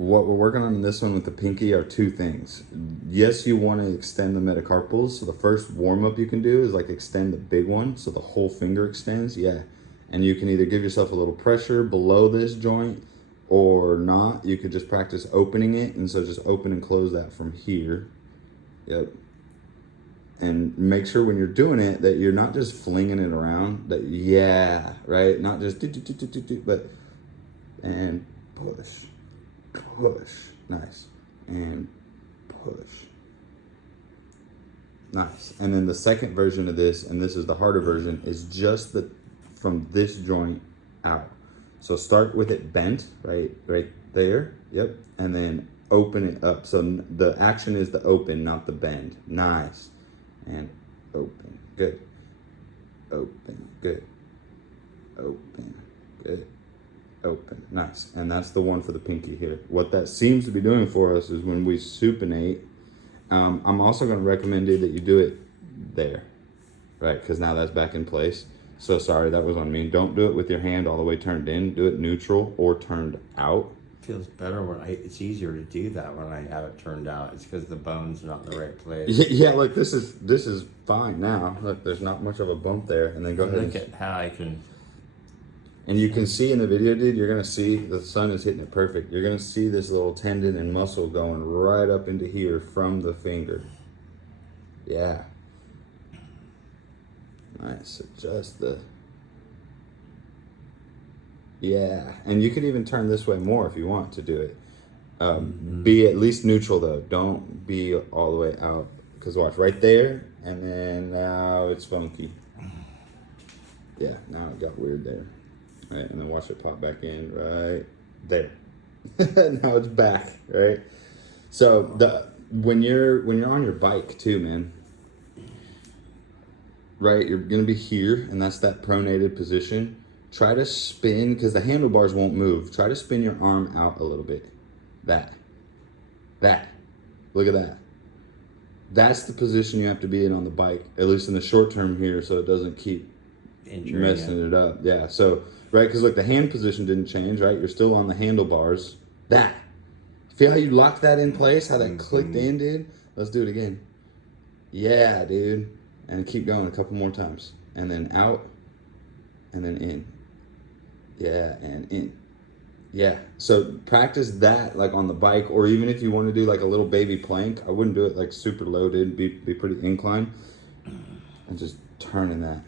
what we're working on in this one with the pinky are two things. Yes, you want to extend the metacarpals. So the first warm up you can do is like extend the big one. So the whole finger extends. Yeah. And you can either give yourself a little pressure below this joint or not. You could just practice opening it. And so just open and close that from here. Yep. And make sure when you're doing it that you're not just flinging it around. That, yeah, right? Not just but, and push. Push. Nice. And push. Nice. And then the second version of this, and this is the harder version, is just from this joint out. So start with it bent, right there. Yep. And then open it up. So the action is the open, not the bend. Nice. And open. Good. Open. Good. Open. Good. Open. Nice. And that's the one for the pinky here. What that seems to be doing for us is when we supinate, I'm also going to recommend that you do it there, right? Because now that's back in place. So sorry, that was on me. Don't do it with your hand all the way turned in. Do it neutral or turned out. Feels better when it's easier to do that when I have it turned out. It's because the bone's not in the right place. Yeah, look, this is fine now. Look, there's not much of a bump there. And then go ahead. Look at how I can. And you can see in the video, dude, you're gonna see the sun is hitting it perfect. You're gonna see this little tendon and muscle going right up into here from the finger. Yeah. Nice. Adjust the. Yeah, and you could even turn this way more if you want to do it. Be at least neutral though. Don't be all the way out. Because watch, right there, and then now it's funky. Yeah, now it got weird there. Right, and then watch it pop back in right there. Now it's back, right? So when you're on your bike too, man, right? You're gonna be here, and that's that pronated position. Try to spin, because the handlebars won't move. Try to spin your arm out a little bit. That. Look at that. That's the position you have to be in on the bike, at least in the short term here, so it doesn't keep messing it up. Yeah, so, right, because look, the hand position didn't change, right? You're still on the handlebars. That. Feel how you locked that in place, how that clicked in, dude? Let's do it again. Yeah, dude. And keep going a couple more times. And then out, and then in. Yeah, and in. Yeah, so practice that like on the bike, or even if you want to do like a little baby plank, I wouldn't do it like super loaded, be pretty inclined, and just turning that.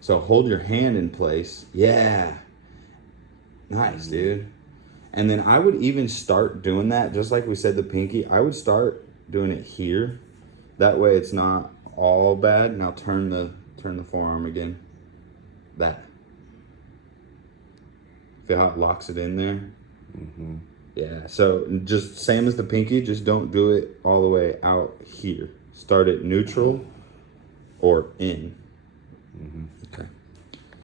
So hold your hand in place. Yeah. Nice, dude. And then I would even start doing that, just like we said the pinky, I would start doing it here. That way it's not all bad. Now turn the forearm again. That. Feel how it locks it in there? Mm-hmm. Yeah, so just same as the pinky, just don't do it all the way out here. Start it neutral or in. Mm-hmm.